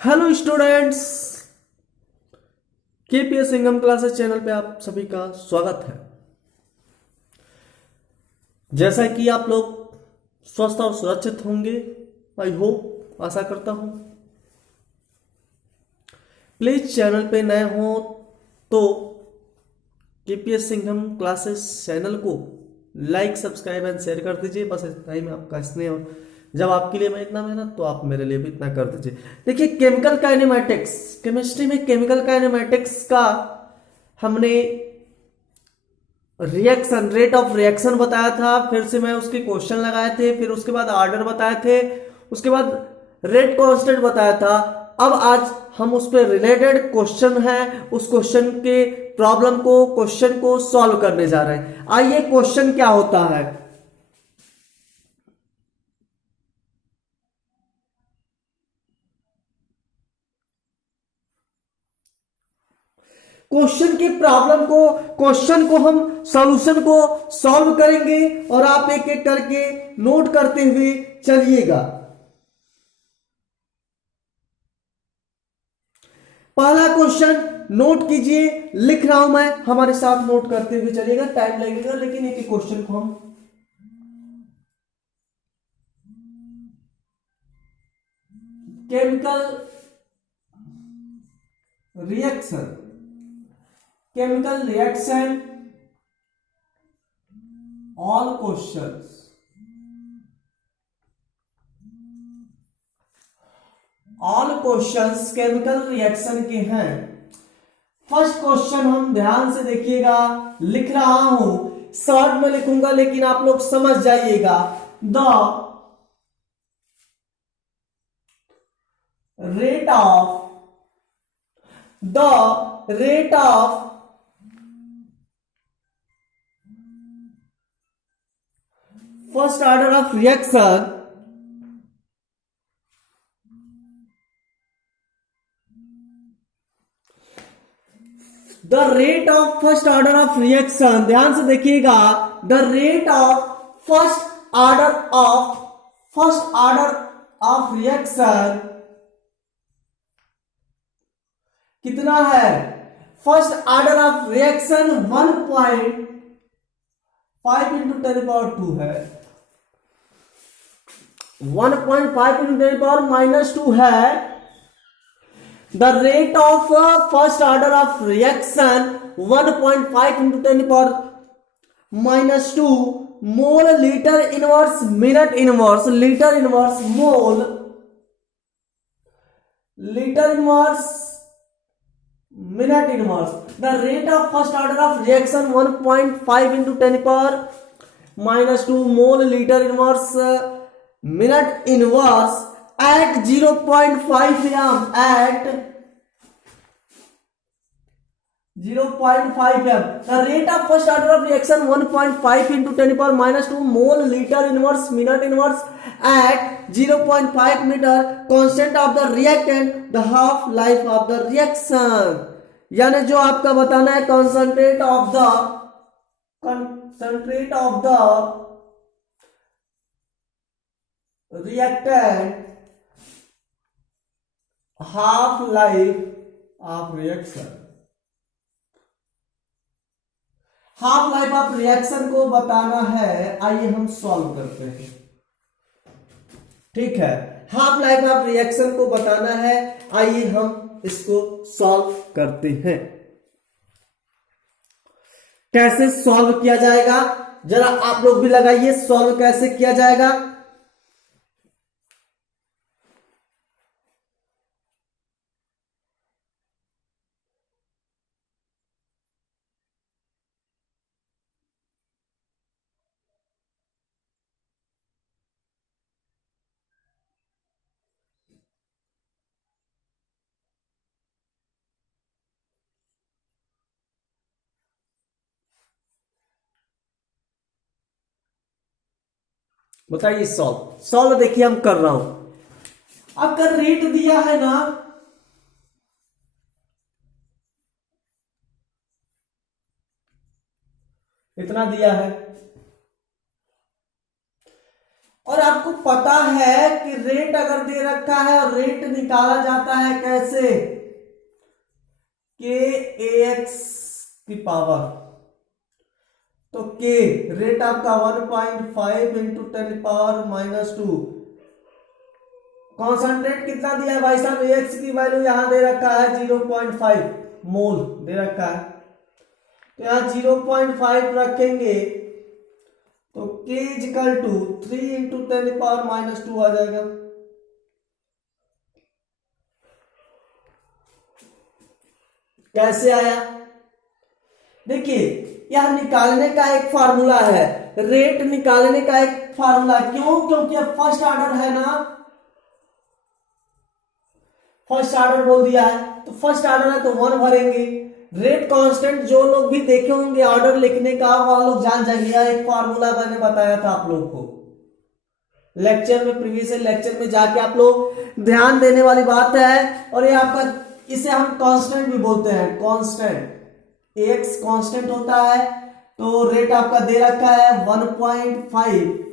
Hello students, KPS Singham classes channel पे आप सभी का स्वागत है। जैसा कि आप लोग स्वस्थ और सुरक्षित होंगे, आई होप, आशा करता हूं। प्लीज चैनल पे नए हो तो केपीएस सिंघम क्लासेस चैनल को लाइक, सब्सक्राइब एंड शेयर कर दीजिए। बस इतना ही मैं आपका स्नेह और जब आपके लिए मैं इतना मेहनत तो आप मेरे लिए भी इतना कर दीजिए। देखिए, केमिकल काइनेमैटिक्स, केमिस्ट्री में केमिकल काइनेमैटिक्स का हमने रिएक्शन, रेट ऑफ रिएक्शन बताया था, फिर से मैं उसके क्वेश्चन लगाए थे, फिर उसके बाद आर्डर बताए थे, उसके बाद रेट कांस्टेंट बताया था। अब आज हम उस पर रिलेटेड क्वेश्चन है, उस क्वेश्चन के प्रॉब्लम को, क्वेश्चन को सॉल्व करने जा रहे हैं। आइए, क्वेश्चन क्या होता है। क्वेश्चन की प्रॉब्लम को, क्वेश्चन को हम सॉल्यूशन को सॉल्व करेंगे और आप एक एक करके नोट करते हुए चलिएगा। पहला क्वेश्चन नोट कीजिए, लिख रहा हूं मैं, हमारे साथ नोट करते हुए चलिएगा। टाइम लगेगा लेकिन एक एक क्वेश्चन को हम chemical reaction, chemical reaction, all questions, all questions chemical reaction के हैं। फर्स्ट क्वेश्चन हम ध्यान से देखिएगा, लिख रहा हूं, शॉर्ट में लिखूंगा लेकिन आप लोग समझ जाइएगा। The rate of, the rate of first order of reaction, the rate of first order of reaction, ध्यान से देखिएगा, the rate of first order of, first order of reaction कितना है? First order of reaction 1.5 into 10 power 2 है, 1.5 into 10 power -2 है। The rate of first order of reaction 1.5 into 10 power -2 mole litre inverse minute inverse, litre inverse mole, litre inverse minute inverse. The rate of first order of reaction 1.5 into 10 power -2 mole litre inverse minute inverse at 0.5 M, at 0.5 M. The rate of first order of reaction 1.5 into 10 power -2 mole litre inverse minute inverse at 0.5 metre. Constant of the reactant, the half life of the reaction, यानी जो आपका बताना है concentrate of the, concentrate of the reactant, half life of reaction, half life of reaction को बताना है। आइए हम सॉल्व करते हैं। ठीक है, हाफ लाइफ ऑफ रिएक्शन को बताना है, आइए हम इसको सॉल्व करते हैं। कैसे सॉल्व किया जाएगा, जरा आप लोग भी लगाइए, सॉल्व कैसे किया जाएगा। बताइए सॉल्व, सॉल्व देखिए हम कर रहा हूं। अगर रेट दिया है ना, इतना दिया है, और आपको पता है कि रेट अगर दे रखा है और रेट निकाला जाता है कैसे, के एक्स की पावर, तो के रेट आपका 1.5 इंटू 10⁻²। कॉन्सेंट्रेट कितना दिया है भाई साहब, एक्स की वैल्यू यहां दे रखा है 0.5 मोल दे रखा है, तो यहां 0.5 रखेंगे तो K इजिकल टू 3 इंटू 10⁻² आ जाएगा। कैसे आया देखिए, यह निकालने का एक फार्मूला है, रेट निकालने का एक फार्मूला। क्यों? क्योंकि फर्स्ट ऑर्डर है ना, फर्स्ट ऑर्डर बोल दिया है, तो फर्स्ट ऑर्डर है तो 1 भरेंगे। रेट कांस्टेंट जो लोग भी देखे होंगे ऑर्डर लिखने का, वो लोग जान जाएंगे। यह एक फार्मूला मैंने बताया था आप लोग को लेक्चर में, प्रीवियस लेक्चर में जाके आप लोग ध्यान देने वाली बात है। और ये आपका, इसे हम कांस्टेंट भी बोलते हैं, कांस्टेंट, एक्स कांस्टेंट होता है। तो रेट आपका दे रखा है 1.5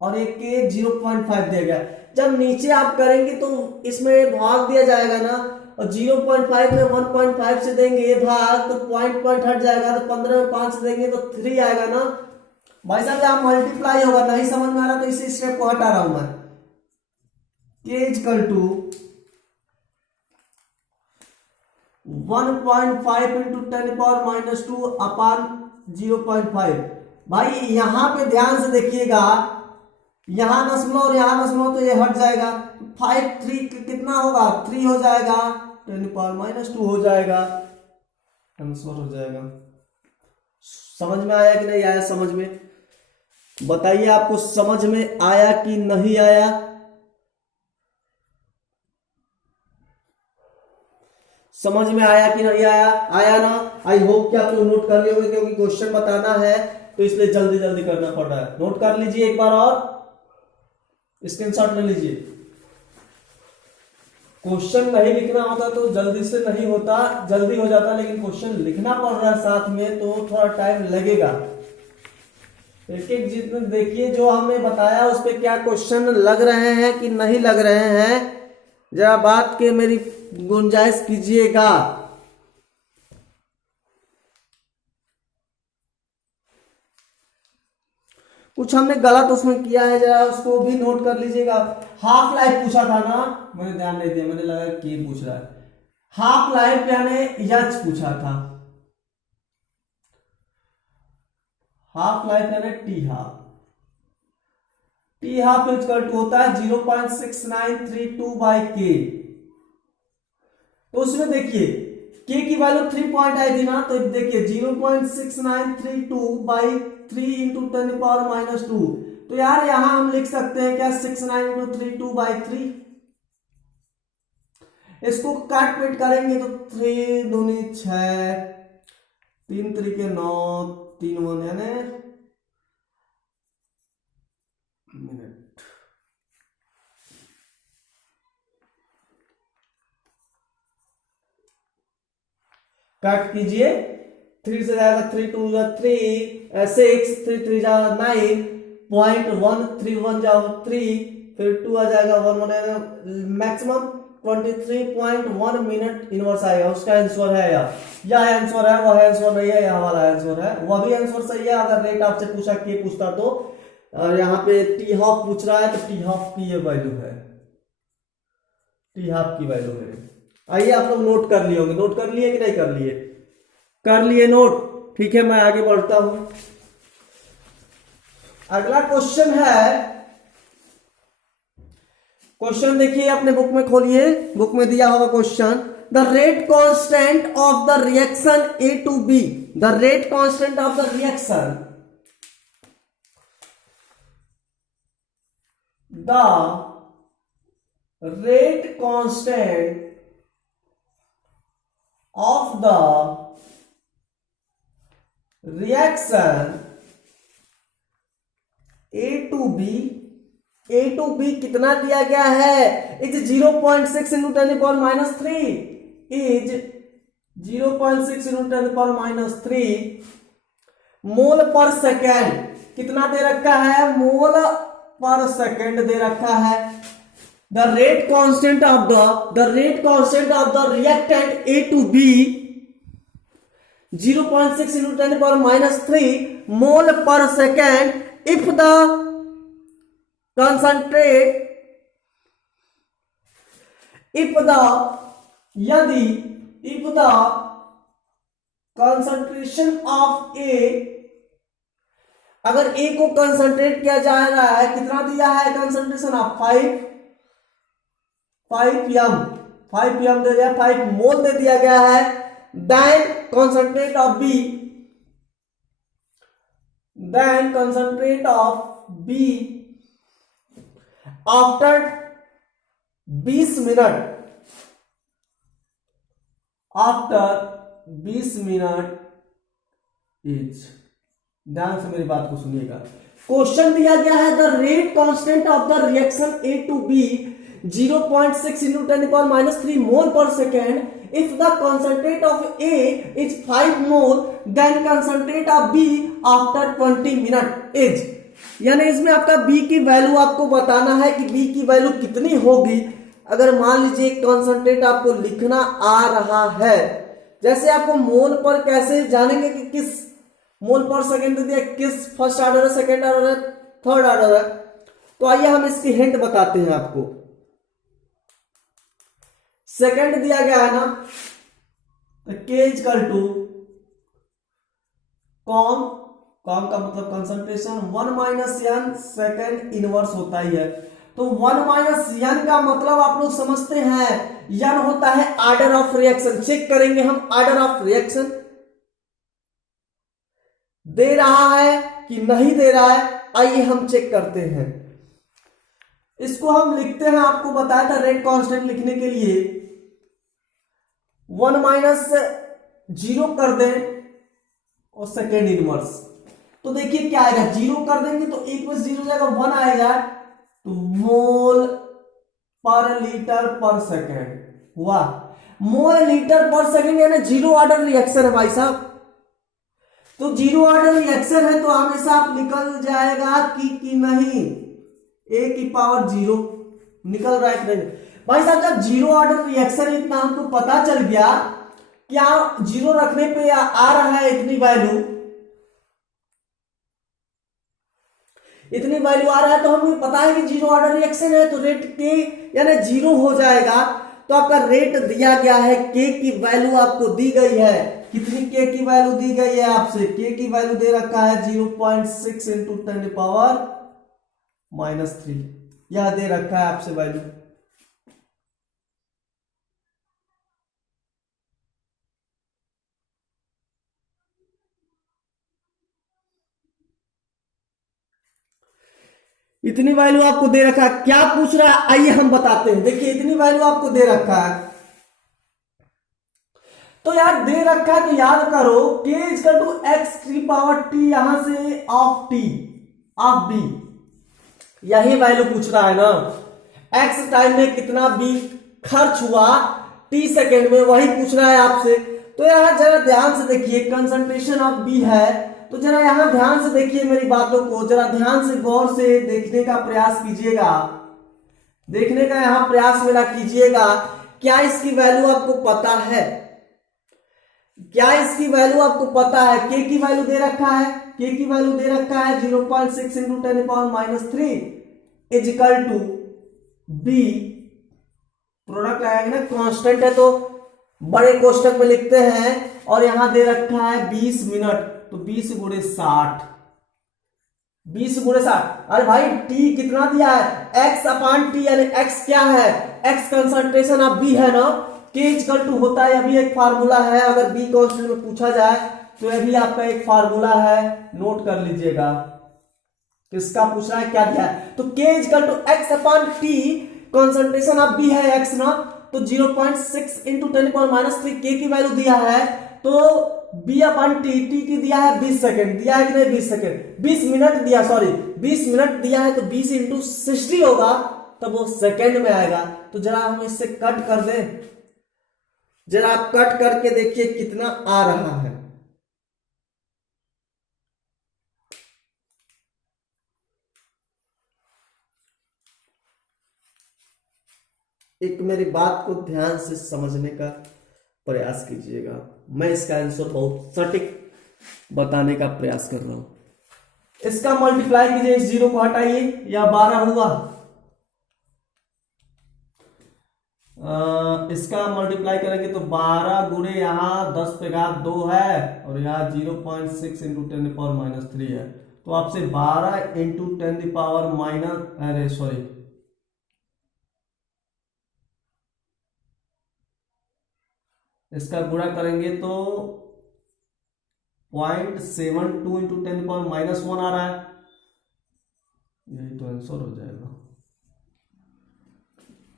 और एक के 0.5 दिया गया। जब नीचे आप करेंगे तो इसमें भाग दिया जाएगा ना, और 0.5 में 1.5 से देंगे ये भाग, तो पॉइंट हट जाएगा, तो 15 में 5 से देंगे तो 3 आएगा ना भाई साहब। यहाँ मल्टीप्लाई होगा, नहीं समझ में आ रहा तो इसी स्टेप को हटा रहा हूं मैं। के इक्वल टू 1.5 इंटू 10⁻² अपान 0.5। भाई यहां पे ध्यान से देखिएगा, यहां दशमलव और यहां दशमलव, तो ये हट जाएगा। 5 3 कितना होगा, 3 हो जाएगा, 10⁻² हो जाएगा, आंसर हो जाएगा। समझ में आया कि नहीं आया? समझ में बताइए, आपको समझ में आया कि नहीं आया? समझ में आया कि नहीं आया? आया ना? आई होप कि आप लोग नोट कर लिए होंगे, क्योंकि क्वेश्चन बताना है तो इसलिए जल्दी जल्दी करना पड़ रहा है। नोट कर लीजिए एक बार और स्क्रीनशॉट ले लीजिए। क्वेश्चन नहीं लिखना होता तो जल्दी से नहीं होता, जल्दी हो जाता, लेकिन क्वेश्चन लिखना पड़ रहा है साथ में, तो थोड़ा टाइम लगेगा। एक एक जितने देखिए जो हमने बताया उस पर क्या क्वेश्चन लग रहे हैं कि नहीं लग रहे हैं, जरा बात के मेरी गुंजाइश कीजिएगा। कुछ हमने गलत उसमें किया है, जरा उसको भी नोट कर लीजिएगा। हाफ लाइफ पूछा था ना, मैंने ध्यान नहीं दिया, मैंने लगा कि पूछ रहा है। हाफ लाइफ यानी एच पूछा था, हाफ लाइफ यानी T half. T half equal to होता है 0.6932 बाई के। तो उसमें देखिए के की वैल्यू 3 पॉइंट आई थी ना, तो देखिए 0.6932 बाई 3 इंटू 10⁻²। तो यार यहां हम लिख सकते हैं क्या, 69 इंटू 32 बाई 3। इसको काट पीट करेंगे तो 3 दूनी 6, 3 3 9, 3 1 यानी मिनट, काट कीजिए, 3 से जाएगा 3 2 3, 6 3 3 जा 9, 0.131 जाओ 3, फिर 2 आ जाएगा 1 1, मैक्सिमम 23.1 मिनट इनवर्स आएगा। उसका आंसर है यह आंसर है, वह आंसर नहीं है, यह वाला आंसर है। वह भी आंसर सही है अगर रेट आपसे पूछा के पूछता तो। और यहाँ पे टी हाफ पूछ रहा है, तो टी हाफ की ये वैल्यू है, टी हाफ की वैल्यू है। आइए आप लोग नोट कर लिए होंगे, नोट कर लिए कि नहीं कर लिए? कर लिए नोट, ठीक है। मैं आगे बढ़ता हूं। अगला क्वेश्चन है, क्वेश्चन देखिए अपने बुक में खोलिए, बुक में दिया होगा question. The rate constant of the reaction A to B, the rate constant of the reaction, the rate constant of the reaction A to B, A to B कितना दिया गया है, इज 0.6 इंटू 10⁻³ इज 0.6 इंटू 10⁻³ मोल पर second. कितना दे रखा है, मोल पर second दे रखा है। The rate constant of the reactant A to B 0.6 into 10 power minus 3 mole per second if the concentrate if the concentration of A, अगर A को कंसंट्रेट किया जा रहा है, कितना दिया है कंसंट्रेशन ऑफ 5 pm दे दिया, 5 मोल दे दिया गया है। Then concentrate of B after 20 minute is, ध्यान से मेरी बात को सुनिएगा। क्वेश्चन दिया गया है the rate constant of the reaction A to B 0.6 into 10 power minus 3 mole per second. If the concentrate of A is 5 mole, then concentrate of B after 20 minute is, यानी इसमें आपका B की value आपको बताना है कि B की value कितनी होगी। अगर मान लीजिए कंसंट्रेट आपको लिखना आ रहा है, जैसे आपको मोल पर कैसे जानेंगे कि किस मोल पर सेकेंड दिया, किस फर्स्ट ऑर्डर है, सेकेंड ऑर्डर है, थर्ड ऑर्डर है, तो आइए हम इसकी हिंट बताते हैं आपको। सेकेंड दिया गया है ना, K इक्वल टू कॉम का मतलब concentration 1 minus n second inverse होता ही है। तो 1 माइनस n का मतलब आप लोग समझते हैं, n होता है ऑर्डर ऑफ रिएक्शन। चेक करेंगे हम ऑर्डर ऑफ रिएक्शन दे रहा है कि नहीं दे रहा है। आइए हम चेक करते हैं। इसको हम लिखते हैं, आपको बताया था रेट कांस्टेंट लिखने के लिए 1 माइनस 0 कर दें और सेकेंड इनवर्स, तो देखिए क्या आएगा, 0 कर देंगे तो 1 में 0 जाएगा, 1 आएगा, तो मोल पर लीटर पर सेकेंड हुआ। मोल लीटर पर सेकेंड यानी जीरो ऑर्डर रिएक्शन है भाई साहब। तो जीरो ऑर्डर रिएक्शन है तो हमेशा आप निकल जाएगा कि नहीं, ए की पावर 0 निकल रहा है कि नहीं भाई साहब। जब जीरो ऑर्डर रिएक्शन इतना हमको पता चल गया, क्या 0 रखने पे आ रहा है इतनी वैल्यू आ रहा है, तो हमें पता है कि जीरो ऑर्डर रिएक्शन है, तो रेट के यानी 0 हो जाएगा। तो आपका रेट दिया गया है, के की वैल्यू आपको दी गई है, कितनी के की वैल्यू दी गई है आपसे, के की वैल्यू दे रखा है 0.6 into 10 पावर -3, यह दे रखा है आपसे वैल्यू। इतनी वैल्यू आपको दे रखा है। क्या पूछ रहा है आइए हम बताते हैं। देखिए इतनी वैल्यू आपको दे रखा है, तो यार दे रखा है तो याद करो k इक्वल टू एक्स की पावर t, यहां से ऑफ b, यही वैल्यू पूछ रहा है ना। x टाइम में कितना b खर्च हुआ t सेकेंड में, वही पूछ रहा है आपसे। तो यार जरा ध्यान से देखिए, कंसंट्रेशन ऑफ b है, तो जरा यहां ध्यान से देखिए मेरी बातों को, जरा ध्यान से गौर से देखने का प्रयास कीजिएगा, देखने का यहां प्रयास मेरा कीजिएगा। क्या इसकी वैल्यू आपको पता है, क्या इसकी वैल्यू आपको पता है? के की वैल्यू दे रखा है, के की वैल्यू दे रखा है 0.6 into 10 power -3 is equal to B, product लगाएंगे ना, कांस्टेंट है तो बड़े कोष्टक में लिखते हैं, और यहां दे रखा है 20 मिनट, तो 20 गुणे 60, 20 गुणे 60। अरे भाई टी कितना दिया है, x अपान टी, यानी x क्या है, x कंसंट्रेशन ऑफ बी है ना, k इक्वल टू होता है, अभी एक फार्मूला है, अगर b कांस्टेंट में पूछा जाए तो यह भी आपका एक फार्मूला है, नोट कर लीजिएगा। किसका पूछ रहा है, क्या दिया है, तो k equal to x upon T, concentration of b है x ना, तो 0.6 into 10 power -3 k की वैल्यू दिया है, तो b अपन टी की दिया है 20 सेकेंड, दिया है कि नहीं 20 सेकेंड, 20 मिनट दिया, सॉरी 20 मिनट दिया है, तो 20 into 60 होगा, तब वो सेकेंड में आएगा। तो जरा हम इससे कट कर दें, जरा आप कट करके देखिए कितना आ रहा है। एक मेरी बात को ध्यान से समझने का प्रयास कीजिएगा। मैं इसका आंसर बहुत सटीक बताने का प्रयास कर रहा हूं। इसका मल्टीप्लाई कीजिए, इस जीरो को हटाइए, या 12 होगा। इसका मल्टीप्लाई करेंगे तो 12 गुणे यहाँ 10 पे घात 2 है, और यहाँ 0.6 इंटू 10⁻³ है। तो आपसे 12 इंटू 10⁻, इसका गुणा करेंगे तो 0.72 इंटू 10⁻⁻1 आ रहा है। यही तो आंसर हो जाएगा।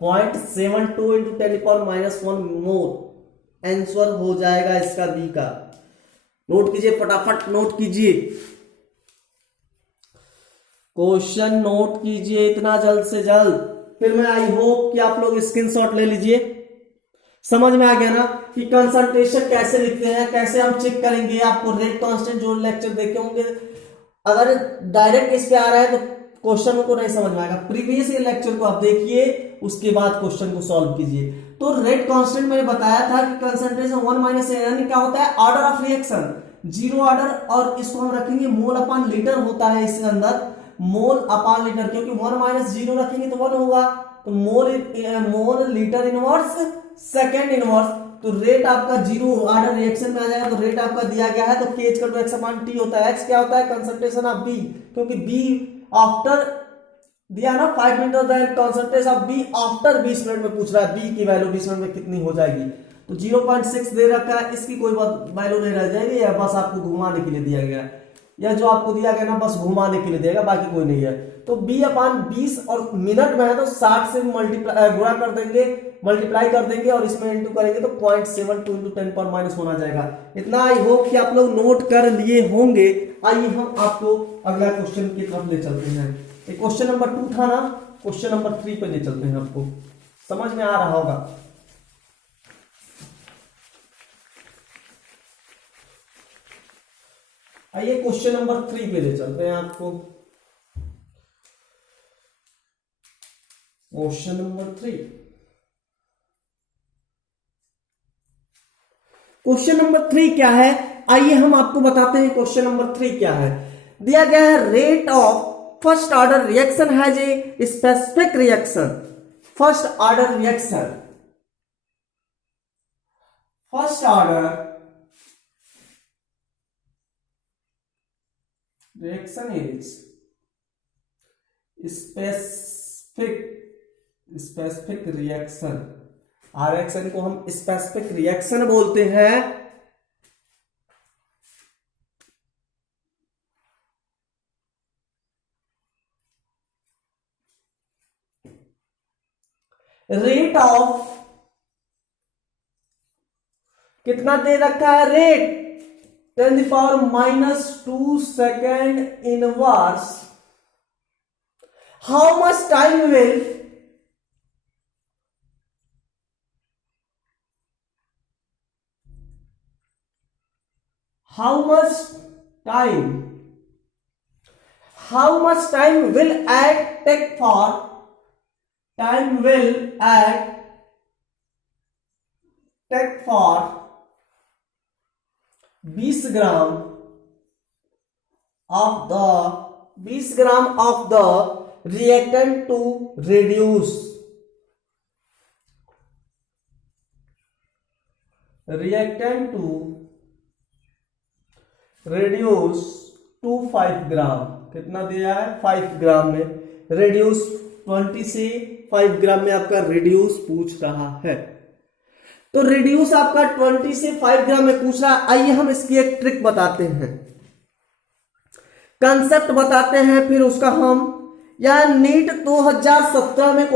0.72 इंटू 10⁻⁻1 मोल आंसर हो जाएगा इसका बी का। नोट कीजिए, फटाफट नोट कीजिए, क्वेश्चन नोट कीजिए इतना जल्द से जल्द। फिर मैं आई होप कि आप लोग स्क्रीनशॉट ले लीजिए। समझ में आ गया ना कि कंसंट्रेशन कैसे लिखते हैं, कैसे हम चेक करेंगे। आपको रेट कांस्टेंट जो लेक्चर देखे होंगे, अगर डायरेक्ट इस पे आ रहा है तो क्वेश्चन को नहीं समझ में आएगा। प्रीवियस लेक्चर को आप देखिए, उसके बाद क्वेश्चन को सॉल्व कीजिए। तो रेट कांस्टेंट मैंने बताया था कि कंसंट्रेशन 1 - यानी क्या होता है, order of reaction, zero order, और इसको हम रखेंगे मोल अपॉन लीटर होता है इसके अंदर, मोल अपॉन लीटर, क्योंकि 1 - 0 रखेंगे तो 1 होगा। तो मोल लीटर इनवर्स सेकेंड इनवर्स। तो रेट आपका जीरो ऑर्डर रिएक्शन में आ जाएगा। तो रेट आपका दिया गया है, तो K = X/T होता है। X क्या होता है, कंसंट्रेशन ऑफ B, क्योंकि B आफ्टर दिया ना 5 minute, concentration of B after 20 minute में पूछ रहा है, B की वैल्यू 20 मिनट में कितनी हो जाएगी। तो 0.6 दे रखा है, इसकी कोई वैल्यू नहीं रह जाएगी, या बस आपको घुमाने के लिए दिया गया है, या जो आपको दिया गया ना बस घुमाने के लिए दिया गया, बाकी कोई नहीं है। तो B/20 और मिनट में है तो 60 से गुणा कर देंगे, मल्टीप्लाई कर देंगे, और इसमें इंटू करेंगे तो 0.72 इंटू 10⁻⁻1 आ जाएगा। इतना आई होप कि आप लोग नोट कर लिए होंगे। आइए हम आपको अगला क्वेश्चन की तरफ ले चलते हैं। क्वेश्चन नंबर 2 था ना, क्वेश्चन नंबर 3 पे ले चलते हैं। आपको समझ में आ रहा होगा। आइए क्वेश्चन नंबर 3 पे ले चलते हैं आपको। क्वेश्चन नंबर 3, क्वेश्चन नंबर 3 क्या है, आइए हम आपको बताते हैं। क्वेश्चन नंबर 3 क्या है, दिया गया है rate of first order reaction has a specific reaction. First order reaction, first order reaction is specific reaction. Reaction को हम स्पेसिफिक रिएक्शन बोलते हैं। रेट ऑफ कितना दे रखा है, rate 10⁻⁻² second inverse. How much time will how much time will add take for time will add take for 20 gram of the reactant to reduce to 5 ग्राम। कितना दिया है, 5 ग्राम में रिड्यूस, 20 से 5 ग्राम में आपका रिड्यूस पूछ रहा है। तो रिड्यूस आपका 20 से 5 ग्राम में पूछ रहा है। आइए हम इसकी एक ट्रिक बताते हैं, कंसेप्ट बताते हैं, फिर उसका हम, यह नीट 2017 में